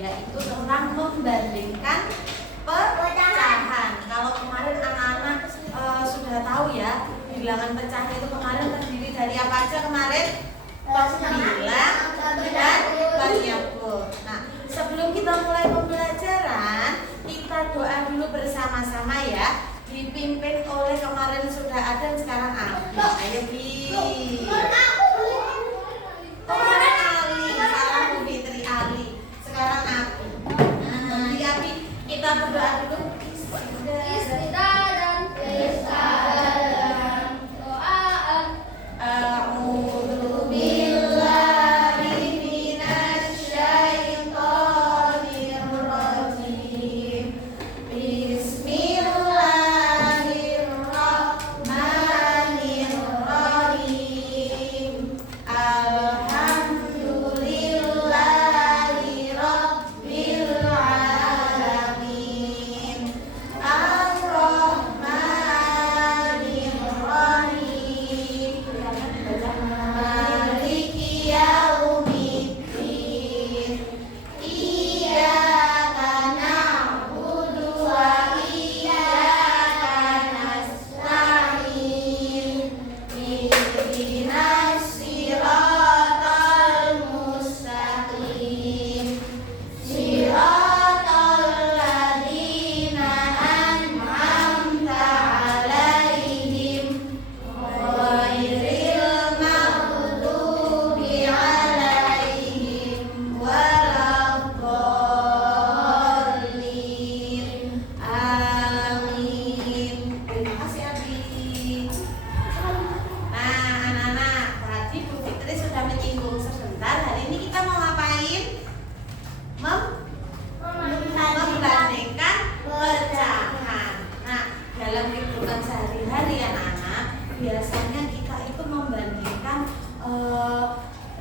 yaitu tentang membandingkan pecahan. Kalau kemarin anak-anak sudah tahu ya, bilangan pecahan itu kemarin terdiri dari apa aja kemarin? Pembilang dan variabel. Nah, sebelum kita mulai pembelajaran, kita doa dulu bersama-sama ya, dipimpin oleh kemarin sudah ada dan sekarang Abi. Ayo Bi. Kemarin Ali, sekarang Bu Fitri Ali, sekarang Abi. Nah, Abi, kita berdoa dulu. Biasanya kita itu membandingkan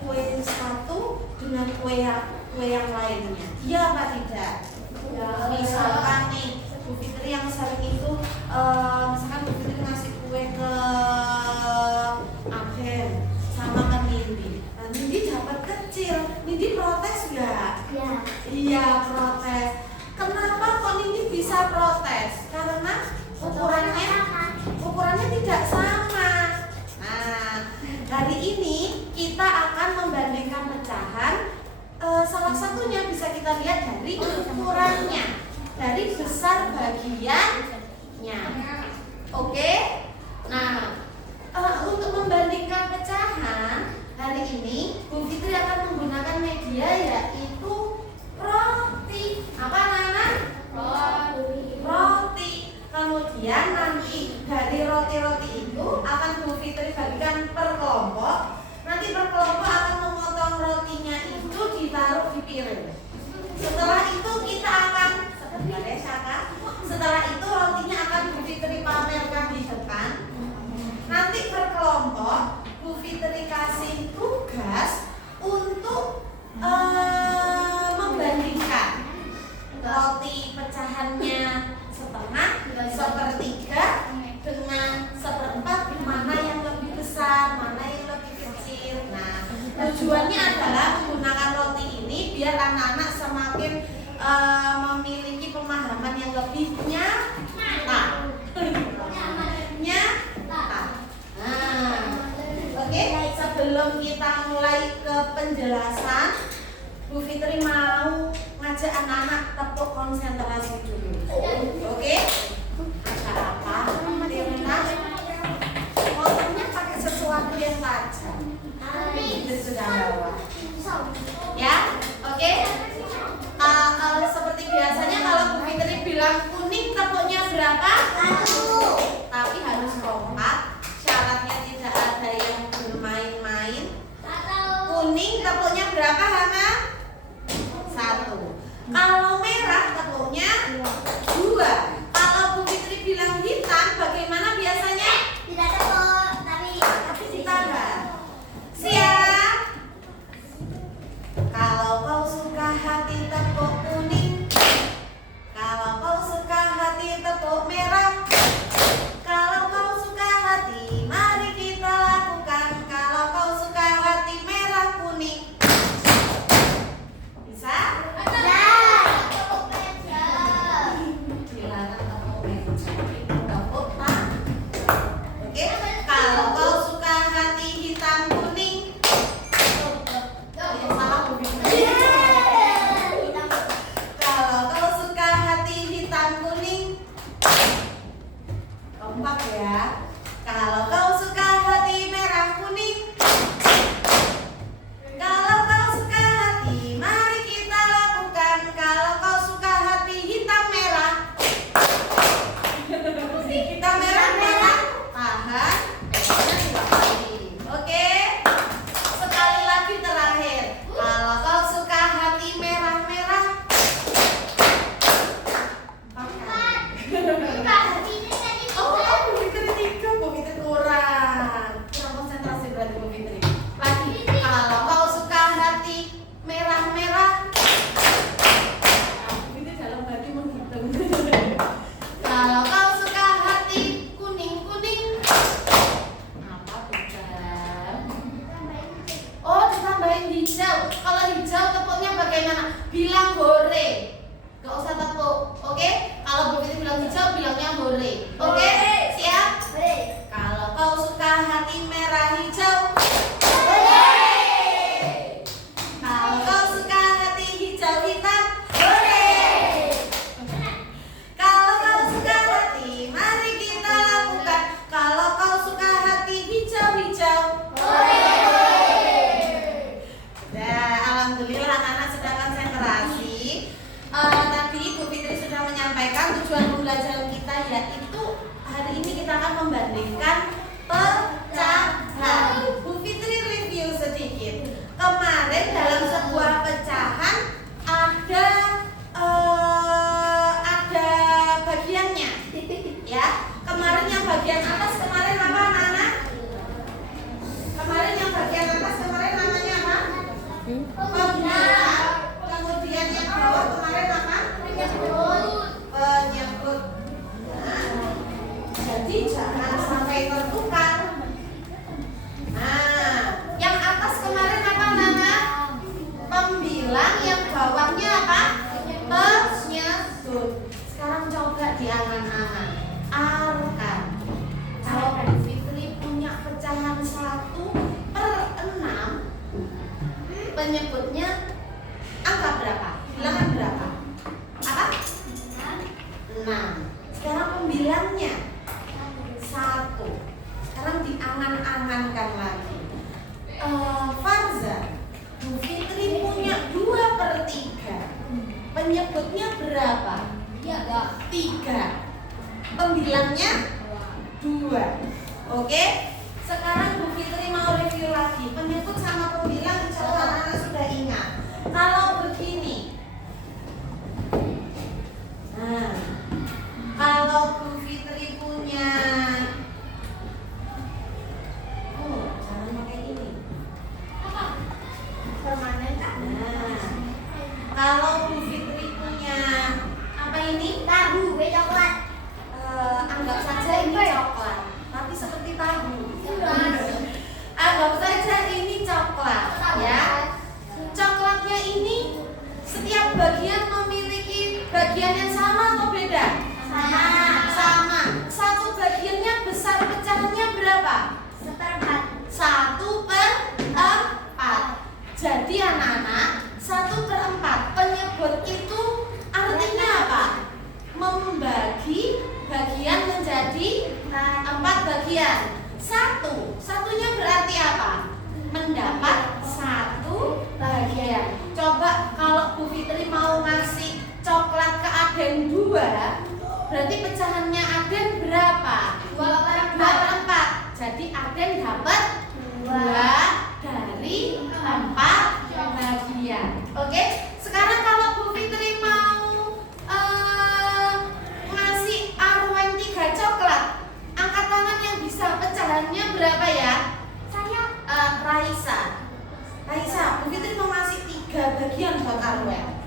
kue satu dengan kue yang lainnya. Iya apa tidak? Ya. Misalkan nih Bu Fitri yang sering itu, misalkan Bu Fitri ngasih kue ke Akhir sama ke Nindi. Nah, Nindi dapat kecil, Nindi protes nggak? Ya. Iya protes. Kenapa kok Nindi bisa protes? Karena ukurannya tidak sama. Nah, hari ini kita akan membandingkan pecahan. Salah satunya bisa kita lihat dari ukurannya, dari besar bagiannya. Oke? Nah, untuk membandingkan pecahan hari ini Bu Fitri akan menggunakan media yaitu roti. Apa anak-anak? Roti. Kemudian nanti dari roti-roti itu akan Bu Fitri bagikan per kelompok. Nanti per kelompok akan memotong rotinya itu ditaruh di piring. Setelah itu kita akan setelah itu rotinya akan Bu Fitri pamerkan di depan. Nanti per kelompok Bu Fitri kasih tugas untuk membandingkan roti pecahannya setengah, sepertiga dengan seperempat, mana yang lebih besar, mana yang lebih kecil. Nah, tujuannya adalah menggunakan roti ini biar anak-anak semakin memiliki pemahaman yang lebih nyata. Nah, oke, sebelum kita mulai ke penjelasan, Bu Fitri mau ngajak anak-anak tepuk konsentrasi dulu. Oke? Ada apa? Tirna? Motornya pakai sesuatu yang tajam. Itu sudah bawa. Ya? Oke? Seperti biasanya kalau Bu Fitri bilang kuning, tepuknya berapa? 1. Tapi harus kompak. Syaratnya tidak ada yang bermain-main. Kuning tepuknya berapa, Hana? 1. Kalau merah tepuknya 2. Kalau Bu Fitri bilang hitam, bagaimana biasanya? Tidak tepuk, tapi ditahan. Siap? Kalau kau suka hati tepuk kuning, kalau kau suka hati tepuk merah, kalau kau suka hati mari kita lakukan, kalau kau suka hati merah kuning. Bisa? Bisa. kompak ya. Kalau kau suka hati merah kuning, kalau kau suka hati mari kita lakukan. Kalau kau suka hati hitam merah, hitam merah merah, tahan. Dua kali. Oke. Sekali lagi terakhir. Kalau kau suka hati merah merah, kurang konsentrasi berarti Bu Fitri. Lagi, kalau kau suka hati merah-merah, Bu Fitri dalam hati menghitung. Kalau kau suka hati kuning-kuning, apa bukan? Oh, ditambahin hijau. Kalau hijau tepuknya bagaimana? Bilang hore. Gak usah tepuk, oke? Kalau Bu Fitri bilang hijau, bilangnya hore. Oke? Siap? Kalau kau suka hati merah hijau, hore. Kalau kau suka hati hijau hitam, hore. Kalau kau suka hati, mari kita lakukan. Kalau kau suka hati hijau-hijau, hore. Nah, alhamdulillah anak-anak sudah konsentrasi. Tadi Bu Fitri sudah menyampaikan tujuan pembelajaran kita, yaitu hari ini kita akan membandingkan pecahan. Bu Fitri review sedikit. Kemarin dalam sebuah pecahan ada bagiannya, ya. Kemarin yang bagian atas kemarin apa, anak-anak? Kemarin yang bagian atas kemarin namanya apa? Pembilang. Kemudian yang bawah kemarin apa? Penyebut. Nah, jadi jangan sampai tertukar. Nah, yang atas kemarin apa, Nana? Pembilang, yang bawahnya apa? Penyebut. Sekarang coba diangan-angan. Arahkan. Kalau Bu Fitri punya pecahan 1/6, penyebutnya angka berapa? Bilangan berapa? Apa? 6. Sekarang pembilangnya 1. Sekarang diangan-angankan lagi. Farza, Bu Fitri punya 2/3. Penyebutnya berapa? 3. Pembilangnya 2. Oke? Sekarang Bu Fitri mau review lagi. Penyebut sama pembilang insya Allah anak-anak sudah ingat. Kalau begini, nah, kalau Bu Fitri punya, jangan pakai ini. Permanen. Nah, kalau Bu Fitri punya apa ini? Tahu, coklat. Anggap saja ini coklat, tapi seperti tahu. Anggap saja ini coklat, ya. Coklatnya ini setiap bagian memiliki bagian yang sama atau beda? Sama. Satu bagiannya besar, pecahannya berapa? 1/4. Jadi anak-anak, 1/4 penyebut itu artinya apa? Membagi bagian menjadi 4 bagian. Satunya berarti apa? Mendapat 1 bagian. Coba kalau Bu Fitri mau ngasih coklat ke Aden 2, berarti pecahannya Aden berapa? 2/4. Jadi Aden dapat 2 dari 4 bagian. Oke? Sekarang kalau Bu Fitri mau ngasih Arwen 3 coklat, angkat tangan yang bisa pecahannya berapa ya? Saya Raisa, Bu Fitri mau ngasih 3 bagian buat Arwen.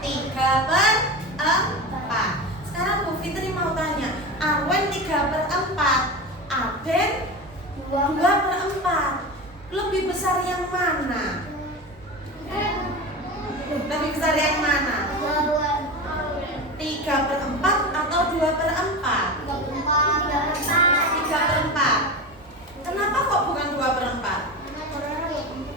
3/4. Sekarang Bu Fitri mau tanya, Arwen 3/4, Aden 2/4. Lebih besar yang mana? Lebih besar yang mana? 3/4 atau 2/4? 3/4. Kenapa kok bukan 2/4?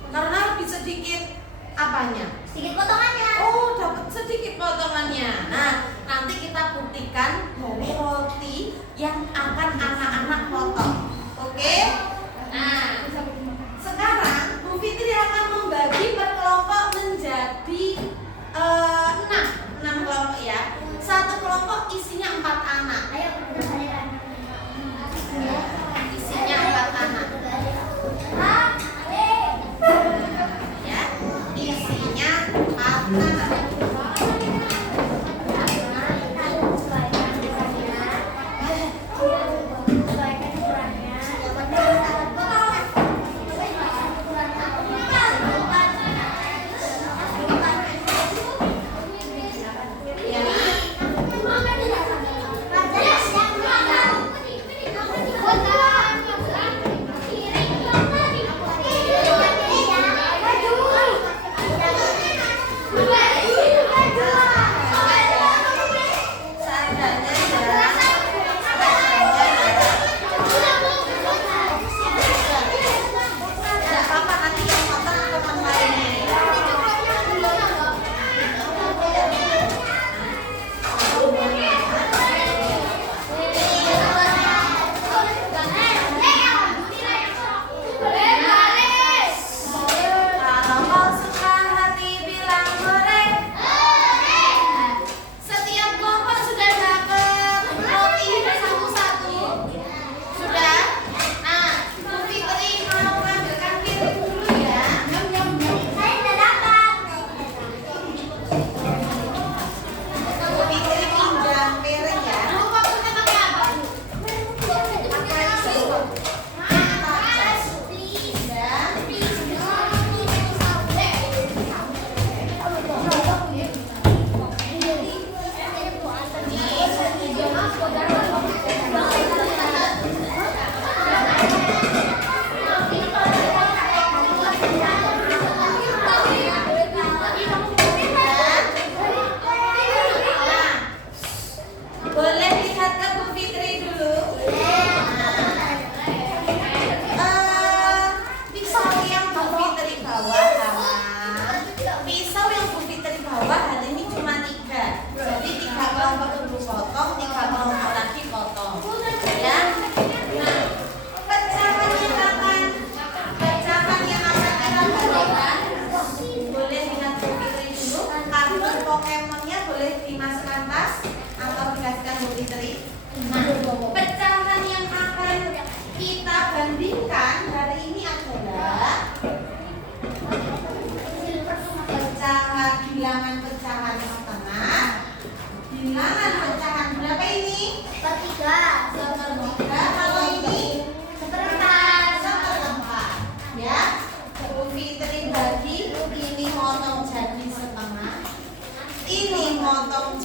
Karena lebih sedikit apanya? sedikit potongannya. Oh, dapat sedikit potongannya. Nah, nanti kita buktikan dari roti yang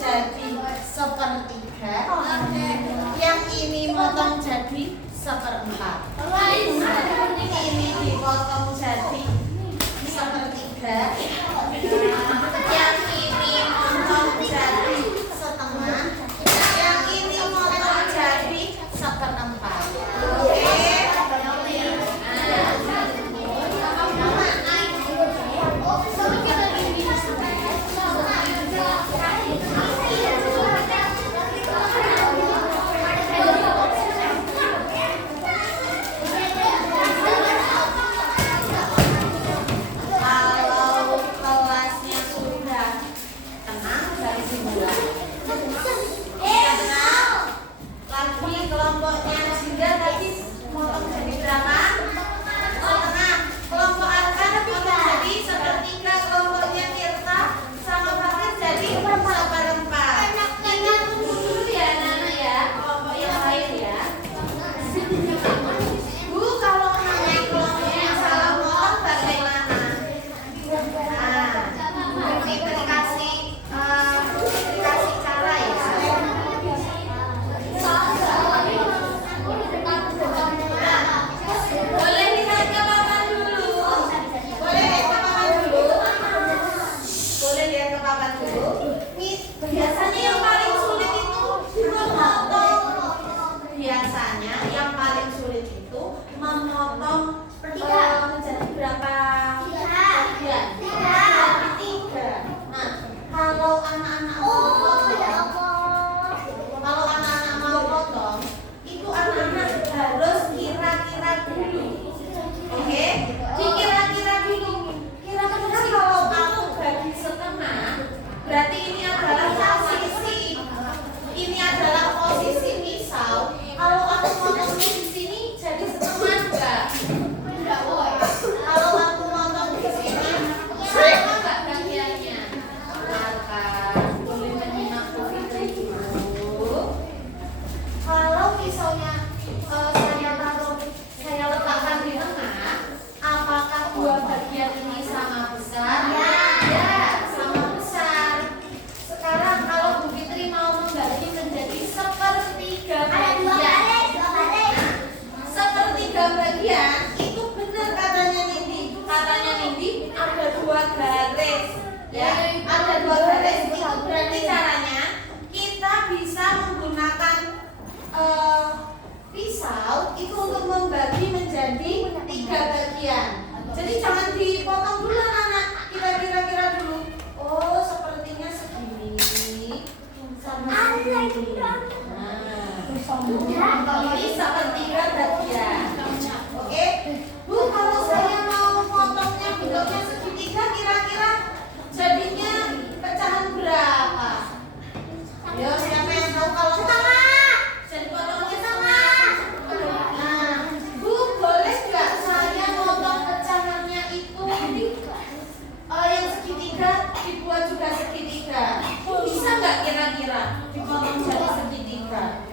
jadi sepertiga, yang ini motong jadi seperempat. Ini dipotong jadi sepertiga, yang ini motong jadi setengah, yang ini motong jadi seperempat. Oke. Kalau kelasnya sudah tenang dari sembilan, lagi kelompoknya Jinda tadi motong jadi berapa? Setengah. Kelompok Arkan motong jadi sepertiga. Kelompoknya Tirta sama Fakir jadi seperempat. Ingat dulu ya anak-anak ya, kelompok yang lain ya. Bu, kalau namanya kelompok yang salah motong bagaimana? Nah, dikasih cara ya. Boleh lihat ke papan dulu. Boleh lihat ke papan dulu. Boleh lihat ke papan dulu. Biasanya yang paling sulit itu memotong. Biasanya yang paling sulit itu memotong menjadi berapa bagian? Tiga. Nah, kalau anak-anak mau potong, itu anak-anak harus kira-kira dulu. Oke? Dikira-kira dulu. Kira-kira kalau aku bagi setengah, berarti ini adalah posisi misal. Kalau aku potongnya di sini jadi setengah enggak? Enggak, boy. Kalau aku potong di sini sama enggak bagiannya? Maka boleh menyimak Bu Fitri dulu. Kalau pisaunya saya letakkan di tengah, apakah dua bagian ini sama besar? Ya, sama besar. Sekarang kalau Bu Fitri mau membagi menjadi sepertiga bagian, sepertiga bagian itu benar katanya Nindi. Katanya Nindi ada dua garis, ya, ada dua garis. Itu berarti caranya kita bisa menggunakan pisau itu untuk membagi menjadi tiga bagian. Jadi jangan dipotong dulu anak-anak. Kita kira-kira dulu. Oh, sepertinya segini sama segini. Nah, ini sepertiga bagian. Oke, Bu, kalau saya mau potongnya bentuknya segitiga, kira-kira jadinya pecahan berapa? Ayo, siapa yang tahu kalau jadi potongnya setengah? Nah, Bu, boleh nggak saya potong pecahannya itu yang segitiga dibuat juga segitiga? Bisa nggak kira-kira dipotong jadi segitiga?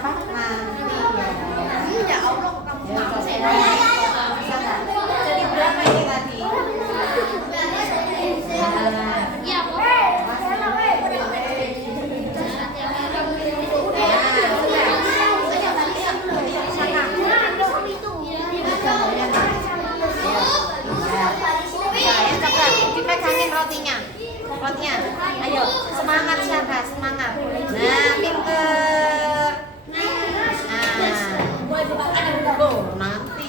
apa? Nanti ya. Ya Allah, kamu Ya, mau saya saya. bisa nggak? Jadi berapa ini tadi? Iya, kok. Saya coba dipegangin rotinya. Rotinya. Ayo, semangat siapa? Semangat. Nah, pinter. Nah, nanti.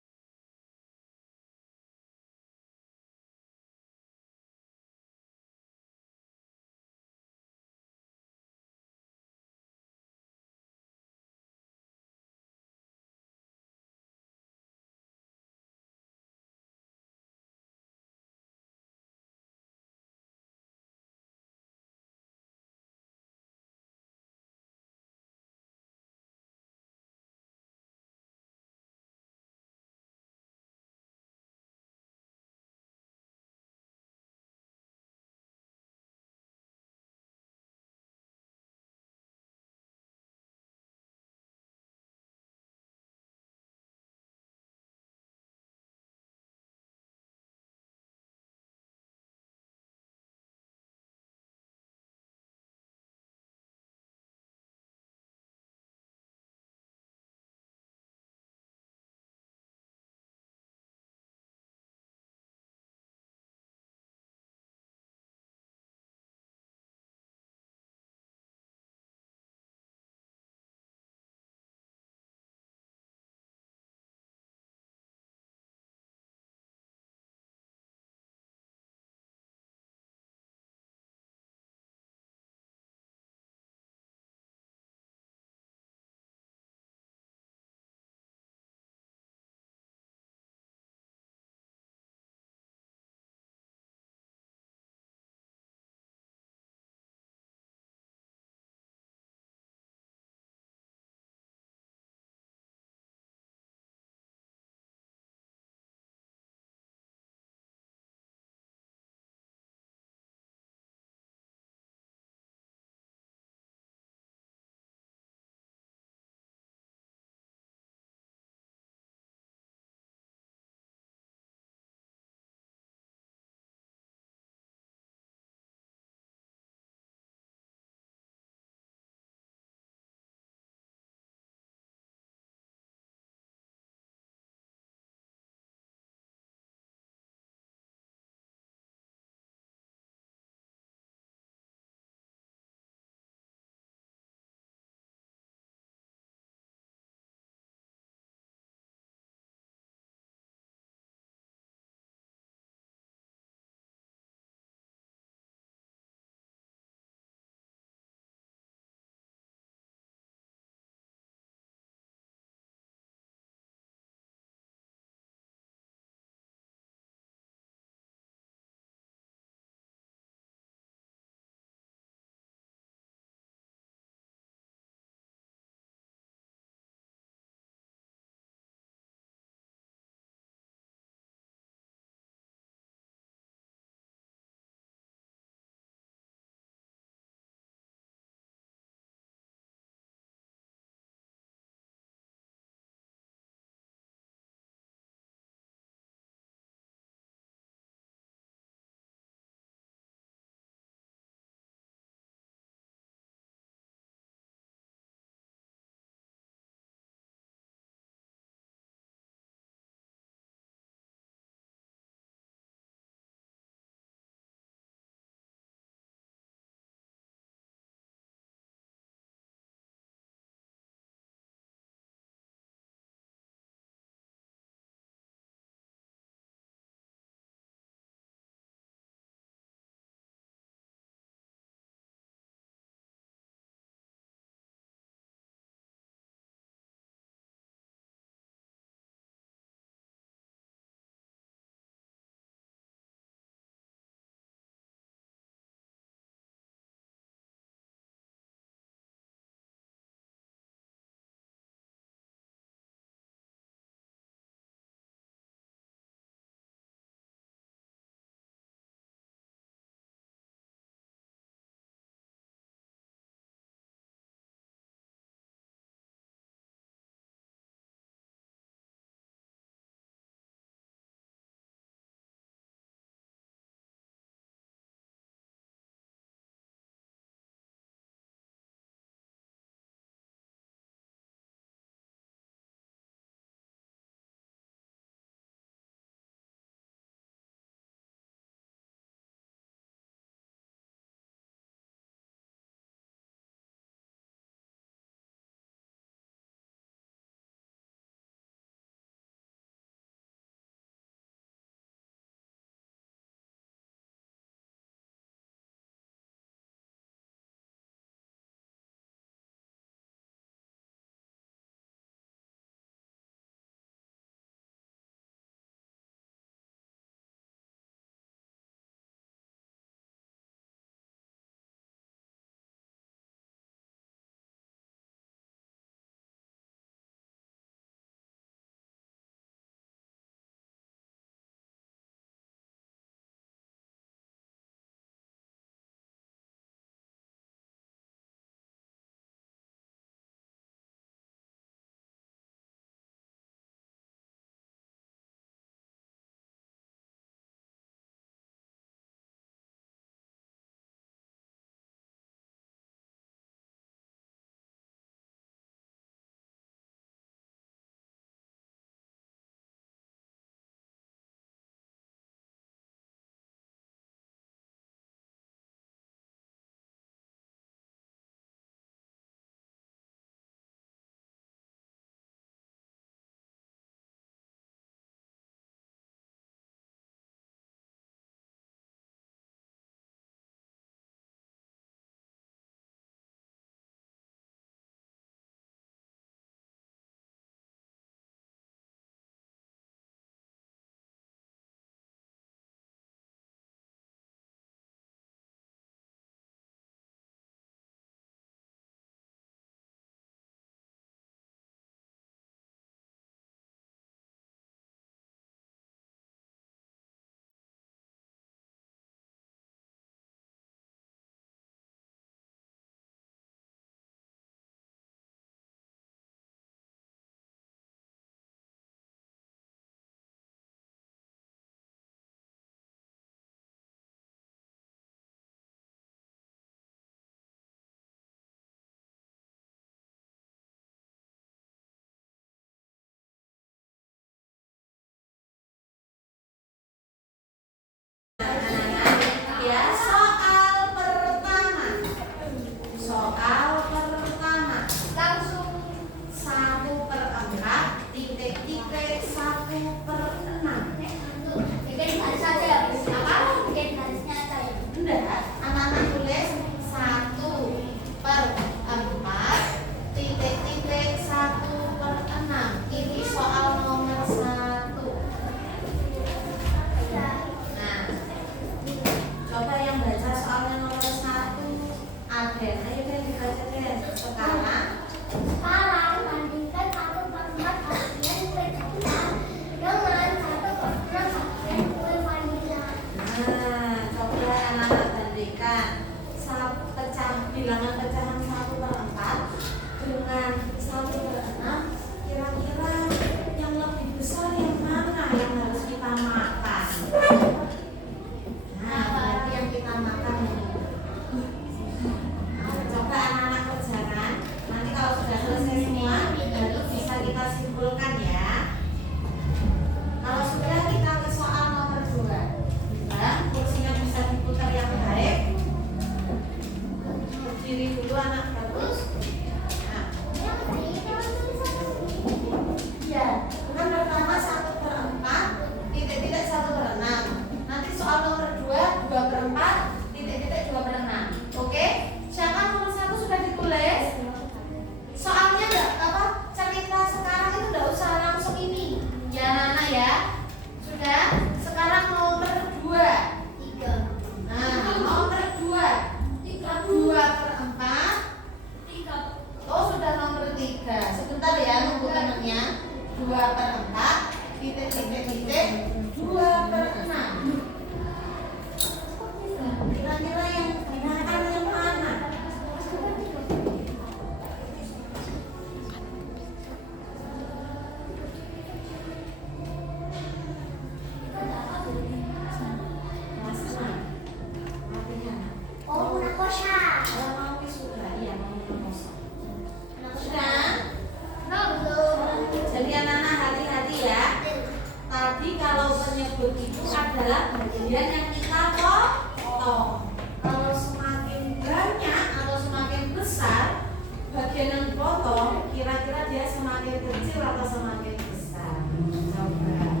adalah bagian yang kita potong. Kalau semakin banyak atau semakin besar bagian yang dipotong, kira-kira dia semakin kecil atau semakin besar? Coba.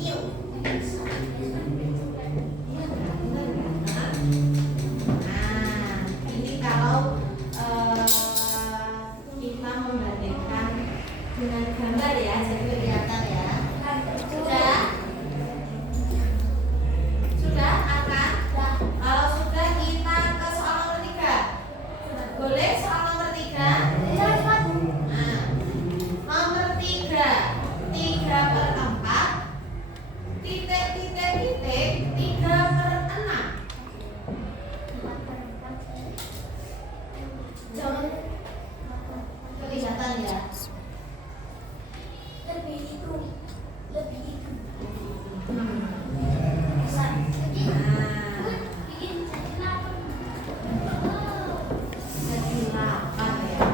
Iya, benar kan? Nah, ini kalau kita membandingkan dengan gambar ya, jadi kelihatan ya. Sudah akan? Kalau sudah kita ke soal nomor 3. Boleh soal nomor 3? Nah, nomor 3 3/4 titik titik titik 3/6. Jangan kelihatan ya. Jadi 8 ya.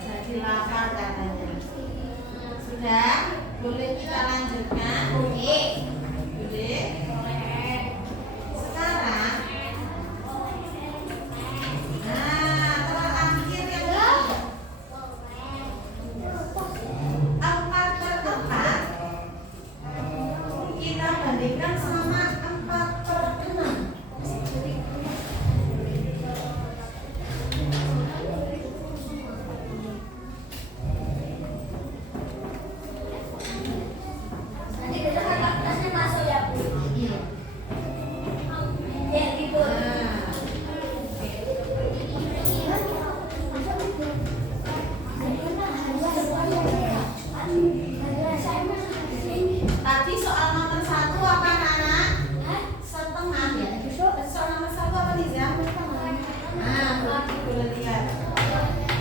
Jadi 8 katanya. Sudah? Boleh kita lanjutkan? Boleh. Sekarang terakhir yang ini 4/4 kita bandingkan sama 4/6. Tadi soal nomor 1 apa anak? Setengah ya. Soal nomor 1 apa nih Zam? Nah, berarti boleh lihat.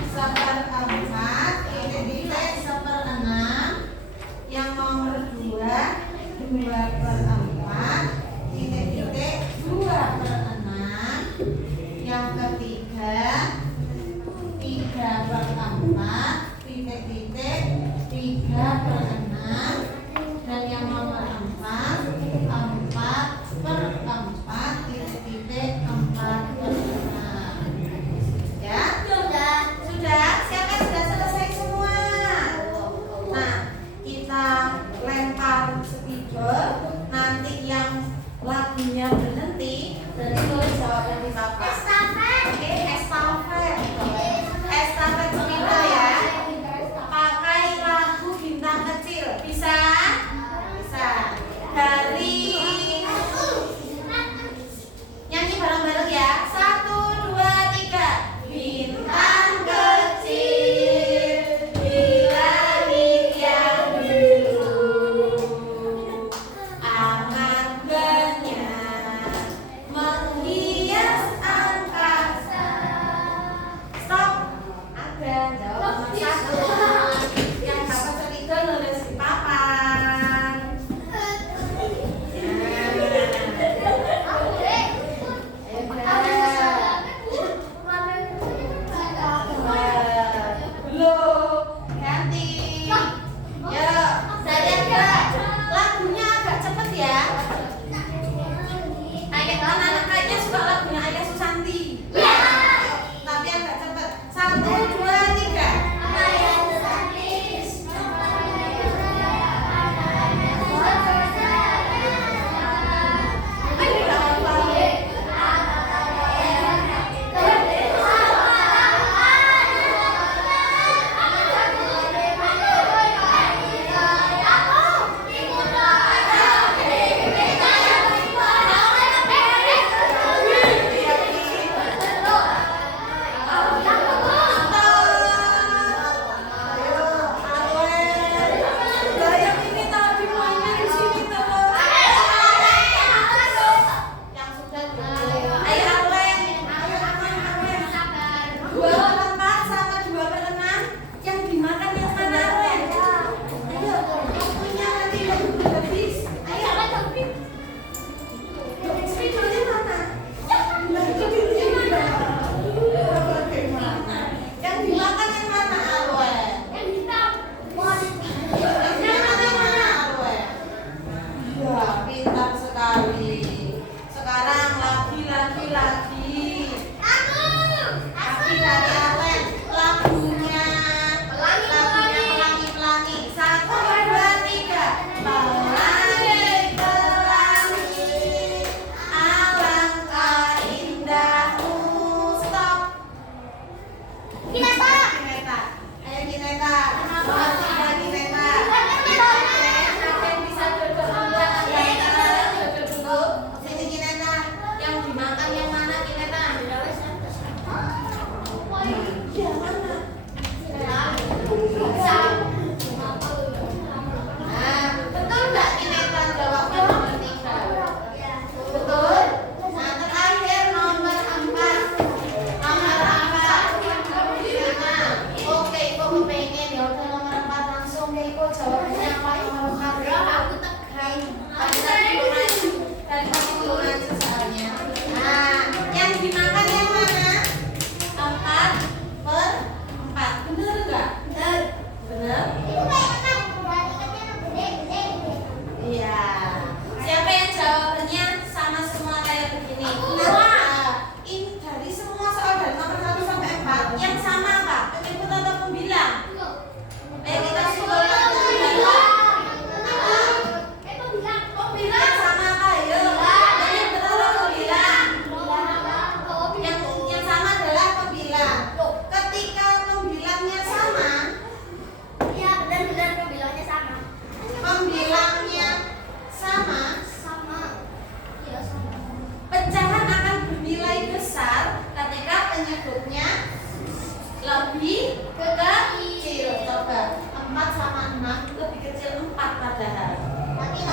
1/4 titik 1/6. Yang nomor 2 2/4 titik 2/6. Yang ketiga 3/4 titik 3/6. Dan yang nomor 4 4/4 titik 4/6. Ya? Sudah? Siapa yang sudah selesai semua? Nah, kita lempar spidol. Nanti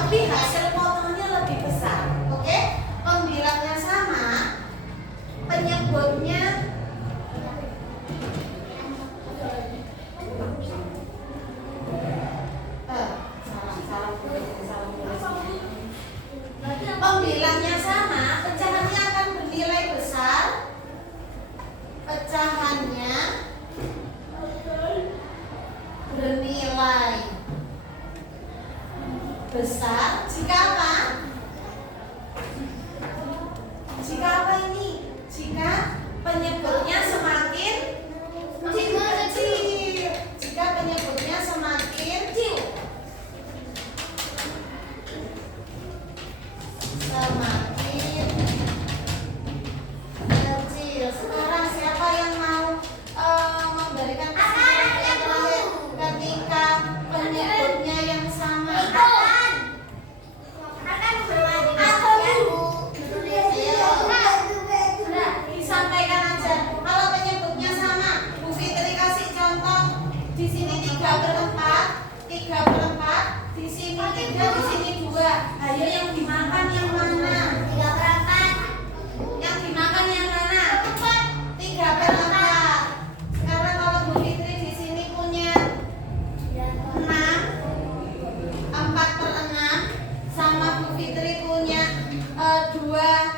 tapi hasil potongnya lebih besar. Oke, pembilangnya sama, penyebutnya pembilangnya sama, pecahannya akan bernilai besar. Pecahannya bernilai besar jika apa? Jika apa ini? Jika penyebutnya semakin kecil. Jika penyebutnya semakin kecil. Sekarang siapa yang mau memberikan kesimpulan yang terakhir ketika penyebutnya yang sama? Disampaikan aja. Kalau penyebutnya sama, Bu Fitri kasih contoh. Di sini 3/4, 3/4. Di sini 3, di sini 2. Ayo yang dimakan yang mana? Yang dimakan yang mana? 3/4. Sekarang kalau Bu Fitri di sini punya 6, 4/6, sama Bu Fitri punya 2